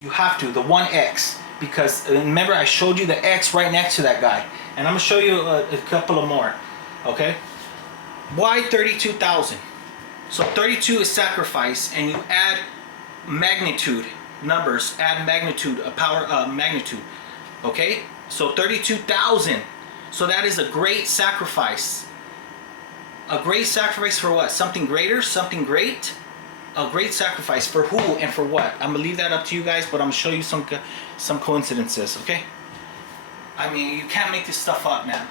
You have to, the 1X, because remember I showed you the X right next to that guy, and I'm gonna show you a couple of more. Okay, why 32,000? So 32 is sacrifice, and you add magnitude numbers, add magnitude, a power magnitude. Okay, so 32,000. So that is a great sacrifice. A great sacrifice for what? Something greater, something great. A great sacrifice for who and for what? I'm gonna leave that up to you guys, but I'm gonna show you some coincidences. Okay? I mean, you can't make this stuff up, man.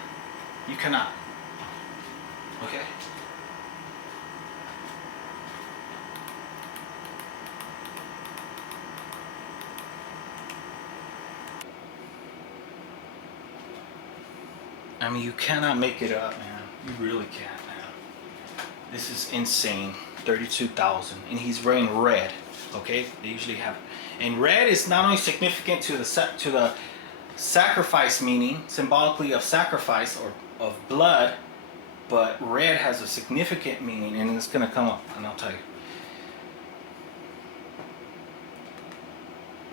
You cannot. Okay? I mean, you cannot make it up, man. You really can't, man. This is insane. 32,000, and he's wearing red. Okay, they usually have, and red is not only significant to the sacrifice, meaning symbolically of sacrifice or of blood, but red has a significant meaning, and it's gonna come up, and I'll tell you.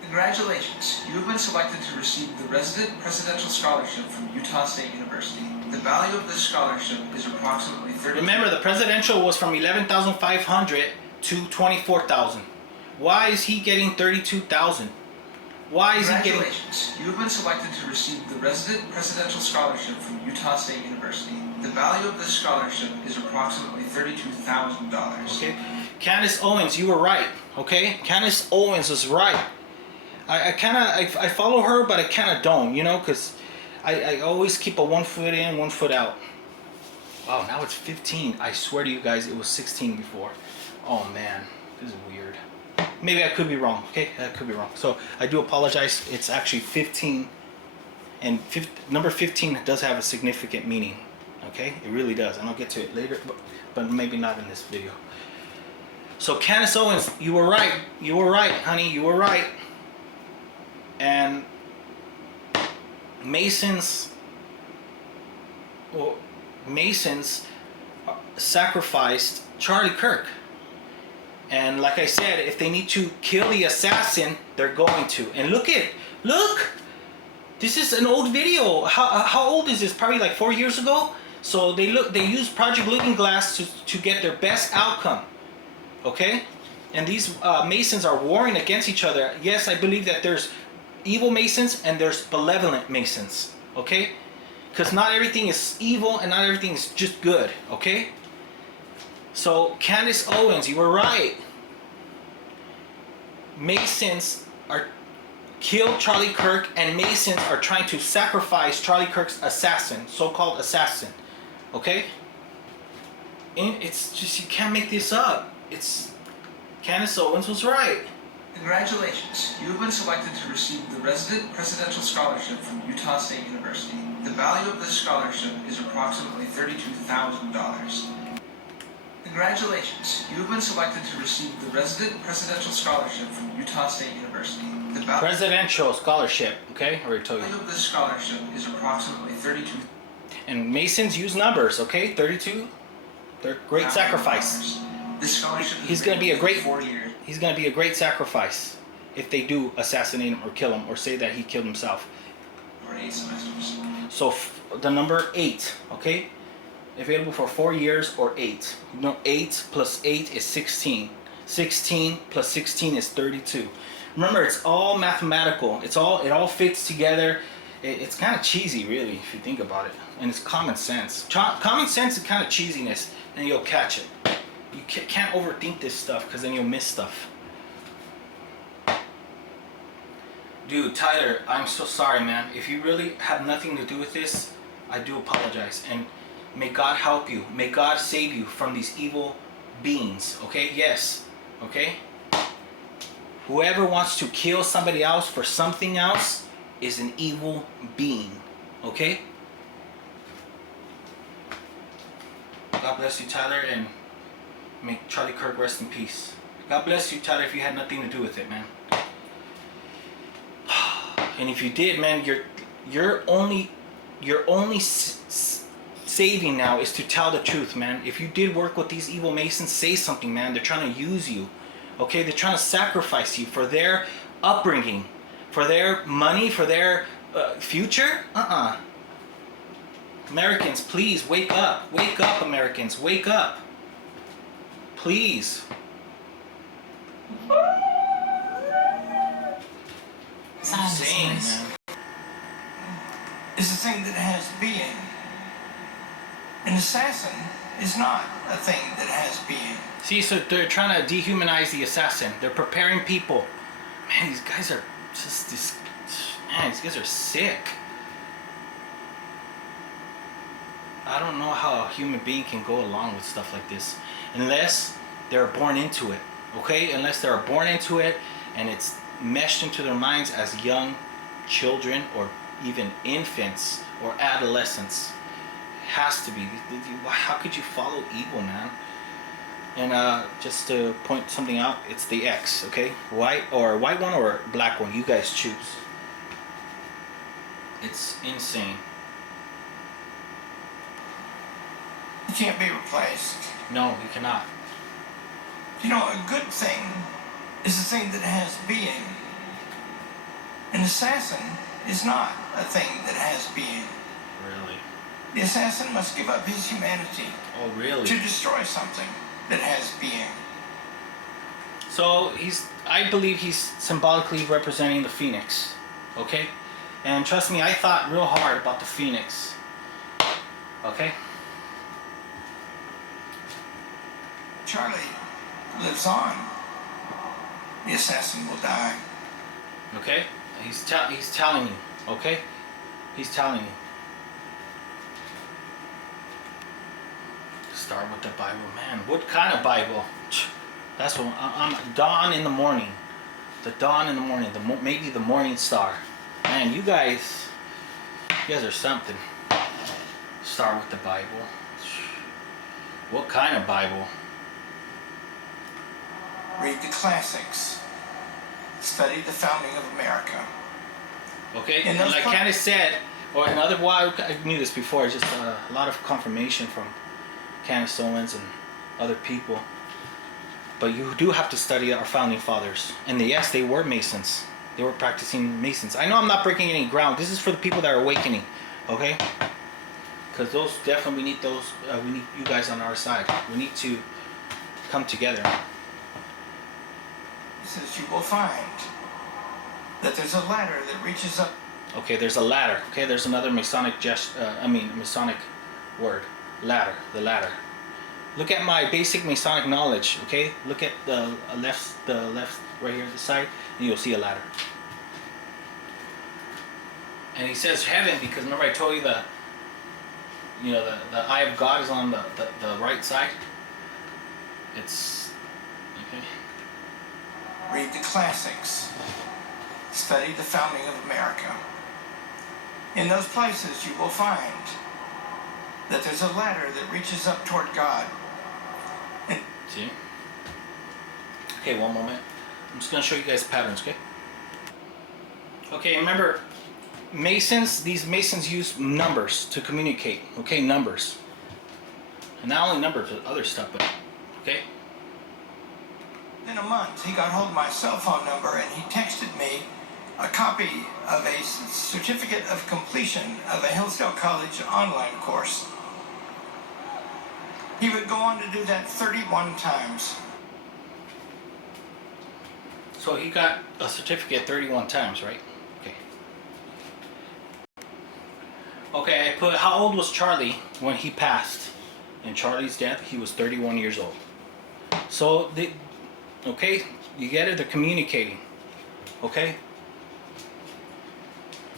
Congratulations, you have been selected to receive the Resident Presidential Scholarship from Utah State University. The value of this scholarship is approximately $30,000. Remember, the presidential was from 11,500 to 24,000. Why is he getting 32,000? Why is he getting... Congratulations, you have been selected to receive the Resident Presidential Scholarship from Utah State University. The value of this scholarship is approximately $32,000. Okay, Candace Owens, you were right. Okay, Candace Owens was right. I follow her, but I kind of don't, you know, because I always keep a 1 foot in, 1 foot out. Wow, now it's 15. I swear to you guys, it was 16 before. Oh man, this is weird. Maybe I could be wrong, okay? I could be wrong. So I do apologize. It's actually 15, and number 15 does have a significant meaning, okay? It really does, and I'll get to it later, but maybe not in this video. So Candace Owens, you were right. You were right, honey. You were right. And Masons sacrificed Charlie Kirk. And like I said, if they need to kill the assassin, they're going to. And look, this is an old video. How old is this? Probably like 4 years ago. So they use Project Looking Glass to get their best outcome. Okay? And these Masons are warring against each other. Yes, I believe that there's evil Masons and there's benevolent Masons, okay? Because not everything is evil and not everything is just good, okay? So Candace Owens, you were right. Masons are killed Charlie Kirk, and Masons are trying to sacrifice Charlie Kirk's assassin, so-called assassin, okay? And it's just, you can't make this up. Candace Owens was right. Congratulations, you have been selected to receive the Resident Presidential Scholarship from Utah State University. The value of this scholarship is approximately $32,000. Congratulations, you have been selected to receive the Resident Presidential Scholarship from Utah State University. The presidential scholarship, okay? I already told you. The value of this scholarship is approximately $32,000. And Masons use numbers, okay? 32. They're great sacrifice. This scholarship He's going to be a great 4 years. He's going to be a great sacrifice if they do assassinate him or kill him or say that he killed himself. For 8 semesters. So the number 8, okay? Available for 4 years or 8. You know, 8 plus 8 is 16. 16 plus 16 is 32. Remember, it's all mathematical. It all fits together. It's kind of cheesy, really, if you think about it. And it's common sense. Common sense and kind of cheesiness, and you'll catch it. You can't overthink this stuff, because then you'll miss stuff. Dude, Tyler, I'm so sorry, man. If you really have nothing to do with this, I do apologize. And may God help you. May God save you from these evil beings. Okay? Yes. Okay? Whoever wants to kill somebody else for something else is an evil being. Okay? God bless you, Tyler, and may Charlie Kirk rest in peace. God bless you, Tyler, if you had nothing to do with it, man. And if you did, man, your only saving now is to tell the truth, man. If you did work with these evil Masons, say something, man. They're trying to use you, okay? They're trying to sacrifice you for their upbringing, for their money, for their future. Americans, please wake up. Wake up, Americans. Wake up. Please. Insane, man. Is a thing that has being. An assassin is not a thing that has being. See, so they're trying to dehumanize the assassin. They're preparing people. Man, these guys are just man, these guys are sick. I don't know how a human being can go along with stuff like this unless they're born into it. Okay? Unless they're born into it and it's meshed into their minds as young children or even infants or adolescents. Has to be. How could you follow evil, man? And just to point something out, it's the X, okay? White one or black one, you guys choose. It's insane. It can't be replaced. No, you cannot. You know, a good thing is a thing that has being. An assassin is not a thing that has being. Really? The assassin must give up his humanity Oh, really? to destroy something that has being. So I believe he's symbolically representing the phoenix, okay? And trust me, I thought real hard about the phoenix, okay? Charlie lives on. The assassin will die. Okay? He's telling you, okay? He's telling you. Start with the Bible, man. What kind of Bible? That's what I'm dawn in the morning. The dawn in the morning. Maybe the morning star. Man, you guys are something. Start with the Bible. What kind of Bible? Read the classics. Study the founding of America. Okay, And and like Candace said, or another, well, I knew this before, just a lot of confirmation from Candace Owens and other people. But you do have to study our founding fathers. And yes, they were Masons. They were practicing Masons. I know I'm not breaking any ground. This is for the people that are awakening, okay? Because those definitely, we need those, we need you guys on our side. We need to come together. It says you will find that there's a ladder that reaches up. Okay, there's a ladder. Okay, there's another Masonic Masonic word. Ladder, the ladder. Look at my basic Masonic knowledge, okay? Look at the left right here at the side, and you'll see a ladder. And he says heaven because remember I told you the eye of God is on the right side. It's okay. Read the classics. Study the founding of America. In those places you will find that there's a ladder that reaches up toward God. And see? Okay, one moment. I'm just going to show you guys patterns, okay? Okay, remember, these Masons use numbers to communicate, okay? Numbers. And not only numbers, but other stuff, but, okay? in a month, he got hold of my cell phone number and he texted me a copy of a certificate of completion of a Hillsdale College online course. He would go on to do that 31 times. So he got a certificate 31 times, right? Okay. Okay, I put, how old was Charlie when he passed? In Charlie's death, he was 31 years old. So, okay, you get it? They're communicating. Okay?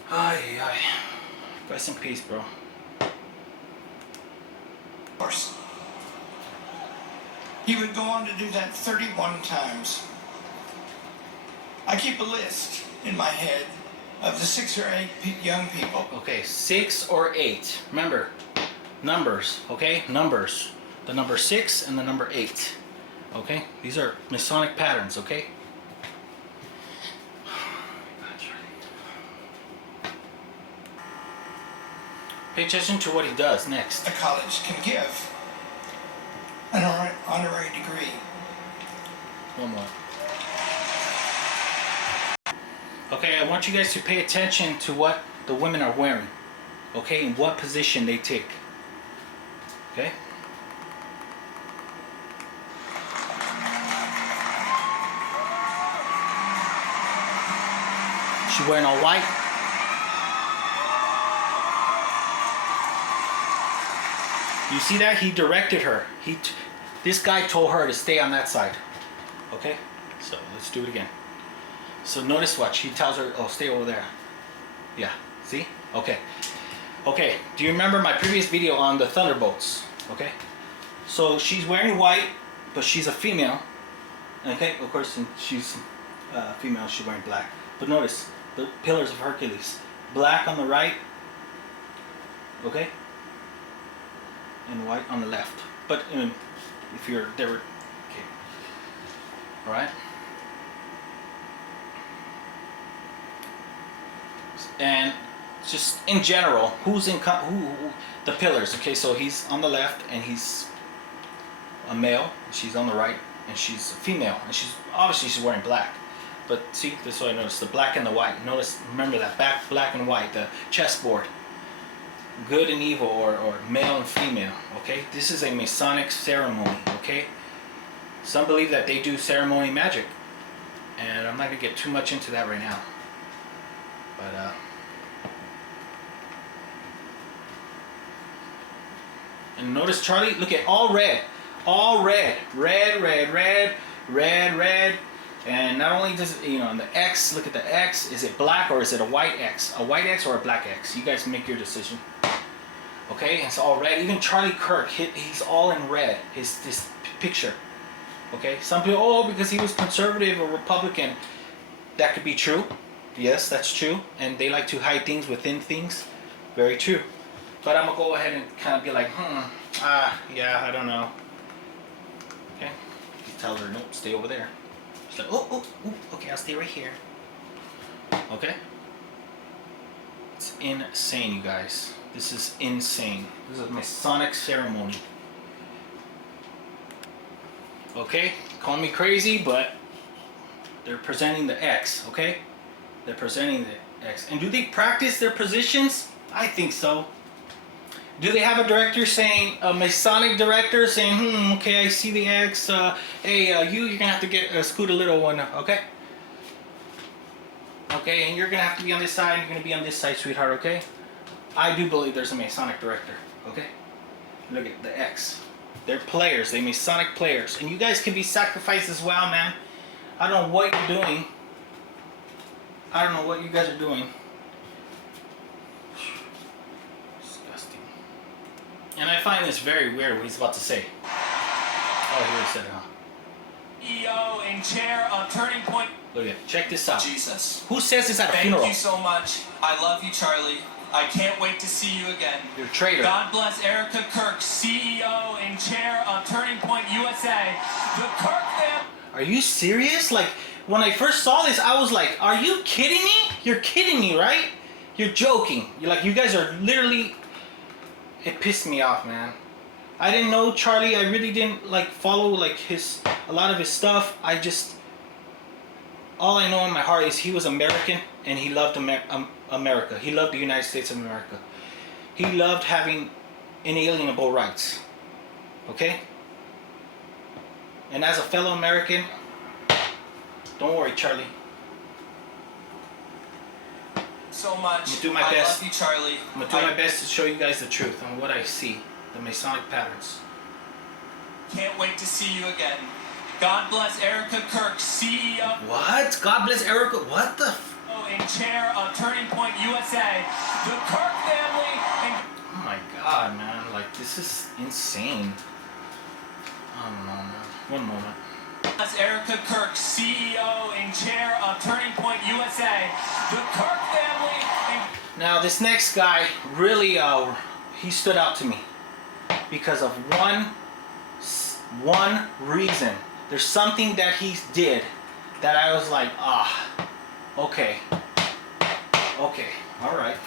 Ay, ay. Rest in peace, bro. Of course. He would go on to do that 31 times. I keep a list in my head of the 6 or 8 young people. Okay, 6 or 8. Remember, numbers, okay? Numbers. The number 6 and the number 8. Okay? These are Masonic patterns, okay? Pay attention to what he does next. A college can give an honorary degree. One more. Okay, I want you guys to pay attention to what the women are wearing. Okay, and what position they take. Okay? She's wearing all white. You see that? He directed her. This guy told her to stay on that side. Okay? So let's do it again. So notice what he tells her. Oh, stay over there. Yeah. See? Okay. Okay. Do you remember my previous video on the thunderbolts? Okay. So she's wearing white, but she's a female. Okay. Of course, and she's female. She's wearing black. But notice the pillars of Hercules. Black on the right. Okay. And white on the left. But if you're there, okay. All right. And just in general, who the pillars? Okay, so he's on the left, and he's a male. She's on the right, and she's a female, and she's wearing black. But see, this is what I noticed: the black and the white. Notice, remember that black and white, the chessboard. Good and evil, or male and female. Okay, this is a Masonic ceremony. Okay, some believe that they do ceremony magic, and I'm not gonna get too much into that right now. But and notice Charlie. Look at all red, red. And not only does it, on the X, look at the X. Is it black or is it a white X? A white X or a black X? You guys make your decision. Okay, it's all red. Even Charlie Kirk, he's all in red. His picture. Okay, some people, because he was conservative or Republican. That could be true. Yes, that's true. And they like to hide things within things. Very true. But I'm gonna go ahead and kind of be like, yeah, I don't know. Okay, he tells her, nope, stay over there. She's like, okay, I'll stay right here. Okay? It's insane, you guys. This is insane. This is a Masonic ceremony. Okay? Call me crazy, but they're presenting the X, okay? They're presenting the X. And do they practice their positions? I think so. Do they have a director saying, a Masonic director saying, okay, I see the X, hey, you're gonna have to scoot a little one, okay? Okay, and you're gonna have to be on this side, you're gonna be on this side, sweetheart, okay? I do believe there's a Masonic director, okay? Look at the X. They're players, they're Masonic players. And you guys can be sacrificed as well, man. I don't know what you're doing. I don't know what you guys are doing. And I find this very weird what he's about to say. Oh, here he said it, huh? CEO and chair of Turning Point. Look at it. Check this out. Jesus. Who says this at a funeral? Thank you so much. I love you, Charlie. I can't wait to see you again. You're a traitor. God bless Erica Kirk, CEO and chair of Turning Point USA. The Kirk family. Are you serious? Like, when I first saw this, I was like, are you kidding me? You're kidding me, right? You're joking. You're like, you guys are literally... It pissed me off, man. I didn't know Charlie. I really didn't follow a lot of his stuff. All I know in my heart is he was American and he loved America. He loved the United States of America. He loved having inalienable rights. Okay? And as a fellow American, don't worry, Charlie. So much. I'm gonna do my best. I love you, Charlie. I'm gonna do my best to show you guys the truth on what I see, the Masonic patterns. Can't wait to see you again. God bless Erica Kirk, CEO. What? God bless Erica? What the? And chair of Turning Point USA. The Kirk family. Oh my God, man! This is insane. I don't know, man. One moment. That's Erica Kirk, CEO and chair of Turning Point USA. The Kirk family. Now this next guy really, he stood out to me because of one reason. There's something that he did that I was like, okay, all right.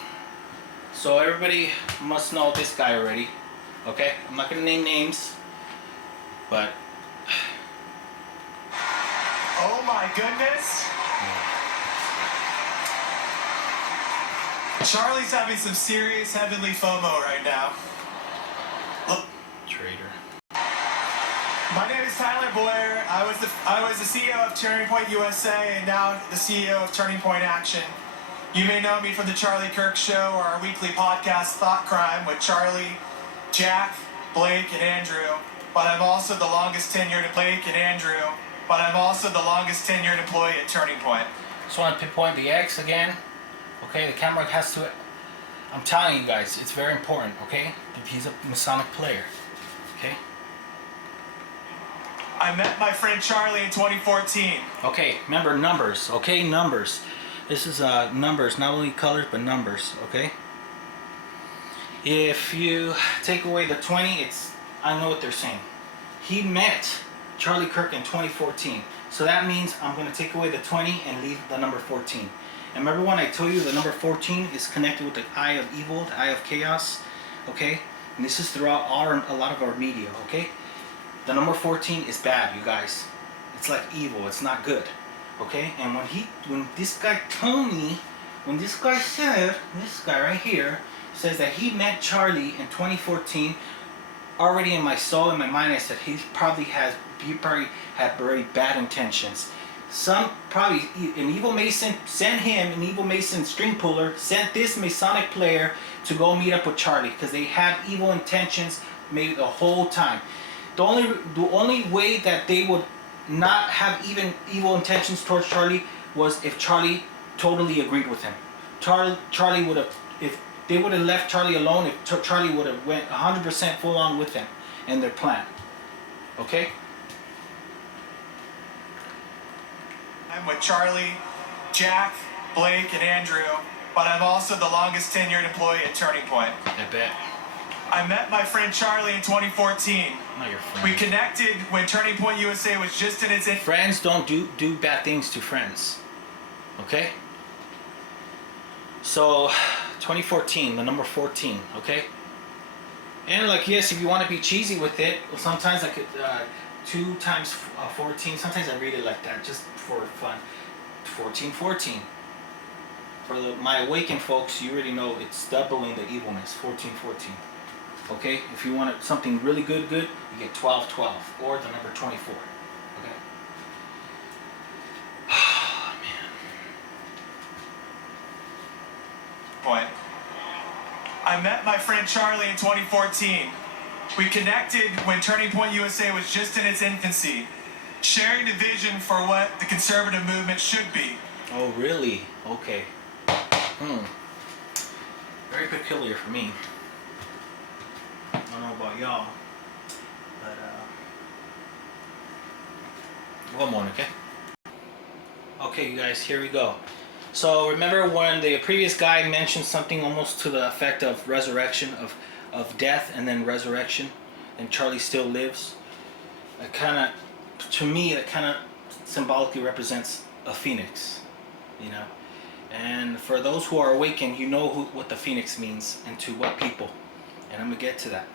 So everybody must know this guy already. Okay, I'm not gonna name names, but. Oh my goodness. Charlie's having some serious heavenly FOMO right now. Look. Traitor. My name is Tyler Boyer. I was the CEO of Turning Point USA and now the CEO of Turning Point Action. You may know me from the Charlie Kirk Show or our weekly podcast Thought Crime with Charlie, Jack, Blake, and Andrew. But I'm also the longest tenured employee at Turning Point. So I want to pinpoint the X again. Okay, the camera has to. I'm telling you guys, it's very important. Okay, he's a Masonic player. Okay. I met my friend Charlie in 2014. Okay, remember numbers. Okay, numbers. This is numbers, not only colors but numbers. Okay. If you take away the 20, I know what they're saying. He met Charlie Kirk in 2014. So that means I'm going to take away the 20 and leave the number 14. And remember when I told you the number 14 is connected with the eye of evil, the eye of chaos? Okay? And this is throughout a lot of our media, okay? The number 14 is bad, you guys. It's like evil. It's not good. Okay? And when this guy told me, this guy right here, says that he met Charlie in 2014, already in my soul, in my mind, I said he probably had very bad intentions. Probably an evil Mason sent him, an evil Mason string puller sent this Masonic player to go meet up with Charlie because they had evil intentions maybe the whole time. The only way that they would not have even evil intentions towards Charlie was if Charlie totally agreed with him. Charlie would have, if they would have left Charlie alone, if Charlie would have went 100% full on with them in their plan. Okay? I'm with Charlie, Jack, Blake, and Andrew, but I'm also the longest tenured employee at Turning Point. I bet. I met my friend Charlie in 2014. Not your friend. We connected when Turning Point USA was just in its Friends don't do bad things to friends. Okay? So, 2014, the number 14, okay? And like, yes, if you want to be cheesy with it, well, sometimes I could, 2 times 14, sometimes I read it like that, just for fun. 14. For my awakened folks, you already know it's doubling the evilness, 14. Okay? If you want something really good, you get 12, or the number 24. Okay? Point. I met my friend Charlie in 2014. We connected when Turning Point USA was just in its infancy, sharing the vision for what the conservative movement should be. Oh, really? Okay. Very peculiar for me. I don't know about y'all, but one moment, okay? Okay, you guys, here we go. So remember when the previous guy mentioned something almost to the effect of resurrection, of death and then resurrection, and Charlie still lives? To me, that kind of symbolically represents a phoenix, you know. And for those who are awakened, you know what the phoenix means and to what people. And I'm gonna get to that.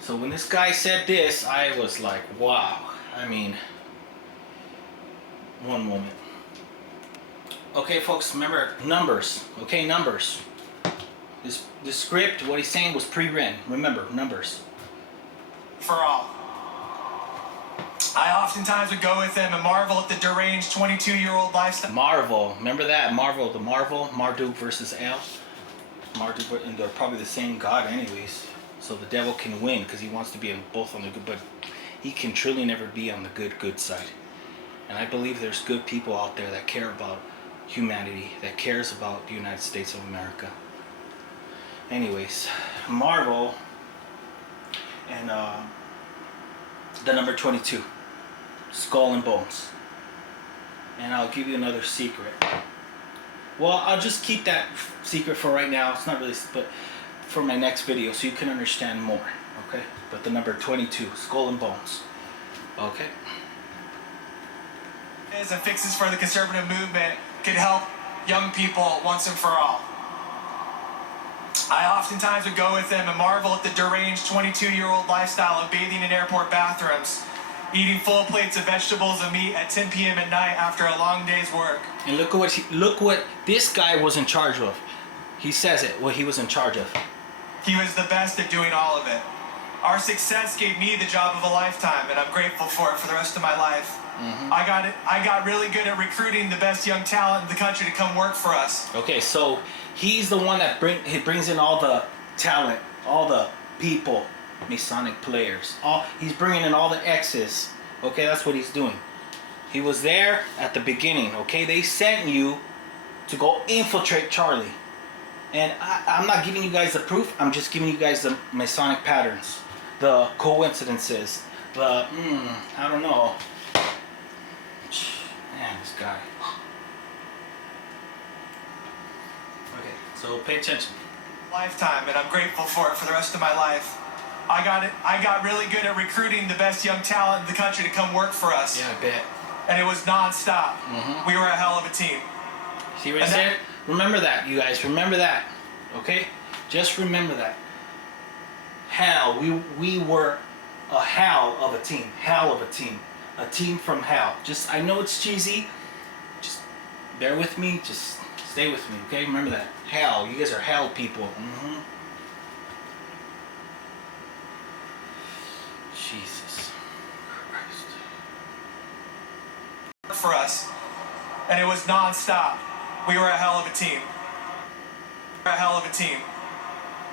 So when this guy said this, I was like, wow. I mean, one moment. Okay, folks, remember numbers. Okay, numbers. This script, what he's saying was pre-written. Remember, numbers. For all. I oftentimes would go with them and marvel at the deranged 22-year-old lifestyle. Marvel, remember that? Marvel, Marduk versus El. Marduk, and they're probably the same god anyways. So the devil can win because he wants to be both on the good, but he can truly never be on the good side. And I believe there's good people out there that care about humanity, that cares about the United States of America. Anyways, Marvel and the number 22, skull and bones. And I'll give you another secret. Well, I'll just keep that secret for right now. It's not really, but for my next video, so you can understand more. Okay? But the number 22, skull and bones. Okay? And fixes for the conservative movement could help young people once and for all. I oftentimes would go with them and marvel at the deranged 22-year-old lifestyle of bathing in airport bathrooms, eating full plates of vegetables and meat at 10 p.m. at night after a long day's work. And look what this guy was in charge of. He says it, what he was in charge of. He was the best at doing all of it. Our success gave me the job of a lifetime, and I'm grateful for it for the rest of my life. I got really good at recruiting the best young talent in the country to come work for us. Okay, so he's the one that brings in all the talent, all the people, Masonic players. He's bringing in all the X's. Okay, that's what he's doing. He was there at the beginning. Okay, they sent you to go infiltrate Charlie. And I'm not giving you guys the proof. I'm just giving you guys the Masonic patterns, the coincidences, the I don't know. Man, this guy. Okay, so pay attention. Lifetime, and I'm grateful for it for the rest of my life. I got really good at recruiting the best young talent in the country to come work for us. Yeah, I bet. And it was non-stop. We were a hell of a team. See what I said? Remember that, you guys. Remember that. Okay? Just remember that. Hell, we were a hell of a team. Hell of a team. A team from hell. Just, I know it's cheesy. Just bear with me. Just stay with me, okay? Remember that. Hell. You guys are hell people. Jesus Christ. For us. And it was non-stop. We were a hell of a team. A hell of a team.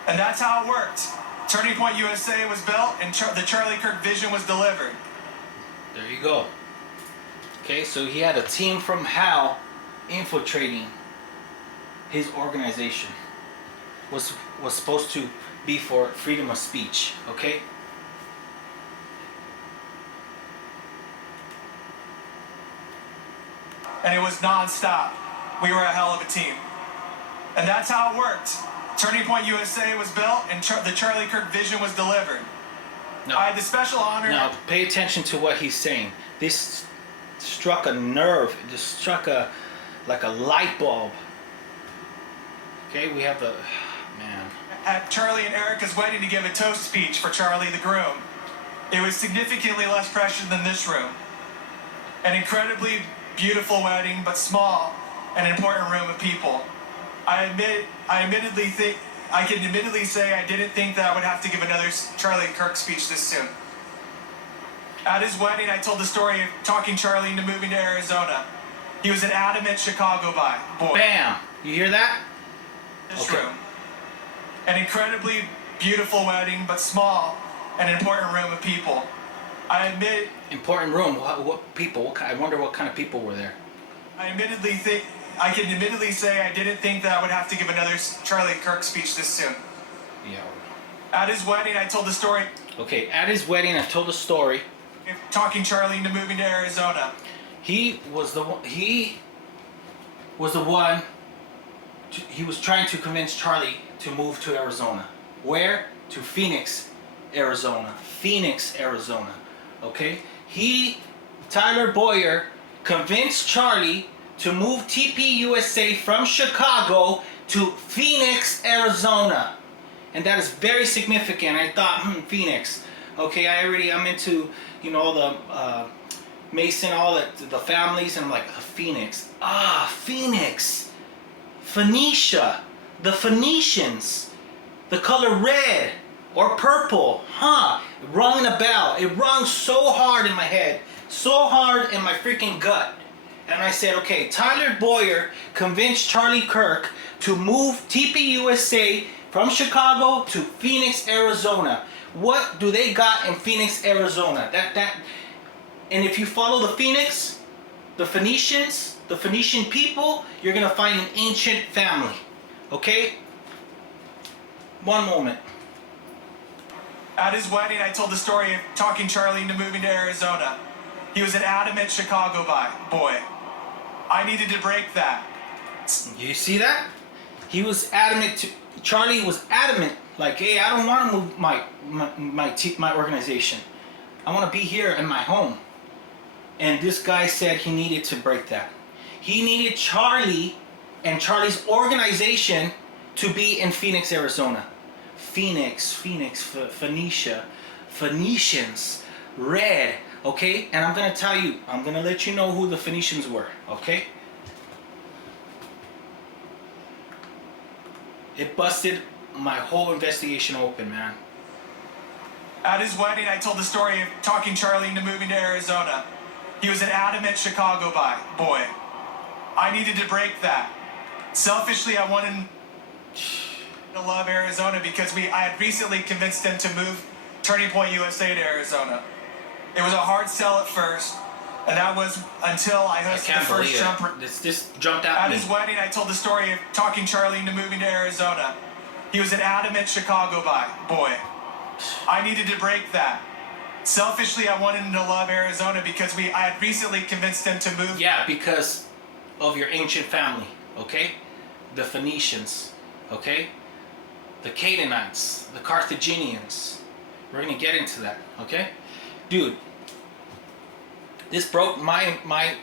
And that's how it worked. Turning Point USA was built and the Charlie Kirk vision was delivered. There you go. Okay, so he had a team from hell infiltrating his organization. Was supposed to be for freedom of speech, okay? And it was non-stop. We were a hell of a team. And that's how it worked. Turning Point USA was built and the Charlie Kirk vision was delivered. No. I had the special honor... Now, pay attention to what he's saying. This struck a nerve. It just struck like a light bulb. Okay, we have the... Man. At Charlie and Erica's wedding to give a toast speech for Charlie the groom. It was significantly less pressure than this room. An incredibly beautiful wedding, but small, an important room of people. I can admittedly say I didn't think that I would have to give another Charlie Kirk speech this soon. At his wedding, I told the story of talking Charlie into moving to Arizona. He was an adamant Chicago boy. Bam! You hear that? This Okay. room. An incredibly beautiful wedding, but small, an important room of people. Important room. What people? I wonder what kind of people were there. I can admittedly say I didn't think that I would have to give another Charlie Kirk speech this soon. Yeah. At his wedding, I told the story Okay, at his wedding, I told the story. of talking Charlie into moving to Arizona. He was the one. He was trying to convince Charlie to move to Arizona. Where? To Phoenix, Arizona. Phoenix, Arizona. Okay? Tyler Boyer, convinced Charlie to move TP USA from Chicago to Phoenix, Arizona. And that is very significant. I thought, Phoenix. Okay, I'm into, all the Mason, all the families, and I'm like, Phoenix. Phoenix. Phoenicia. The Phoenicians. The color red or purple. It rung a bell. It rung so hard in my head. So hard in my freaking gut. And I said, okay, Tyler Boyer convinced Charlie Kirk to move TP USA from Chicago to Phoenix, Arizona. What do they got in Phoenix, Arizona? And if you follow the Phoenix, the Phoenicians, the Phoenician people, you're gonna find an ancient family. Okay? One moment. At his wedding, I told the story of talking Charlie into moving to Arizona. He was an adamant Chicago boy. I needed to break that. You see that? He was adamant. Charlie was adamant. Like, hey, I don't want to move my organization. I want to be here in my home. And this guy said he needed to break that. He needed Charlie and Charlie's organization to be in Phoenix, Arizona. Phoenix, Phoenicia, Phoenicians, red. Okay, and I'm gonna let you know who the Phoenicians were. Okay. It busted my whole investigation open, man. At his wedding, I told the story of talking Charlie into moving to Arizona. He was an adamant Chicago boy. I needed to break that. Selfishly, I wanted him to love Arizona because I had recently convinced him to move Turning Point USA to Arizona. It was a hard sell at first, and that was until I I hosted the can't first believe jump. it. This jumped out At at me. his wedding, I told the story of talking Charlie into moving to Arizona. He was an adamant Chicago boy. I needed to break that. Selfishly, I wanted him to love Arizona because I had recently convinced him to move. Yeah, because of your ancient family, okay? The Phoenicians, okay? The Canaanites, the Carthaginians. We're gonna get into that, okay? Dude, this broke my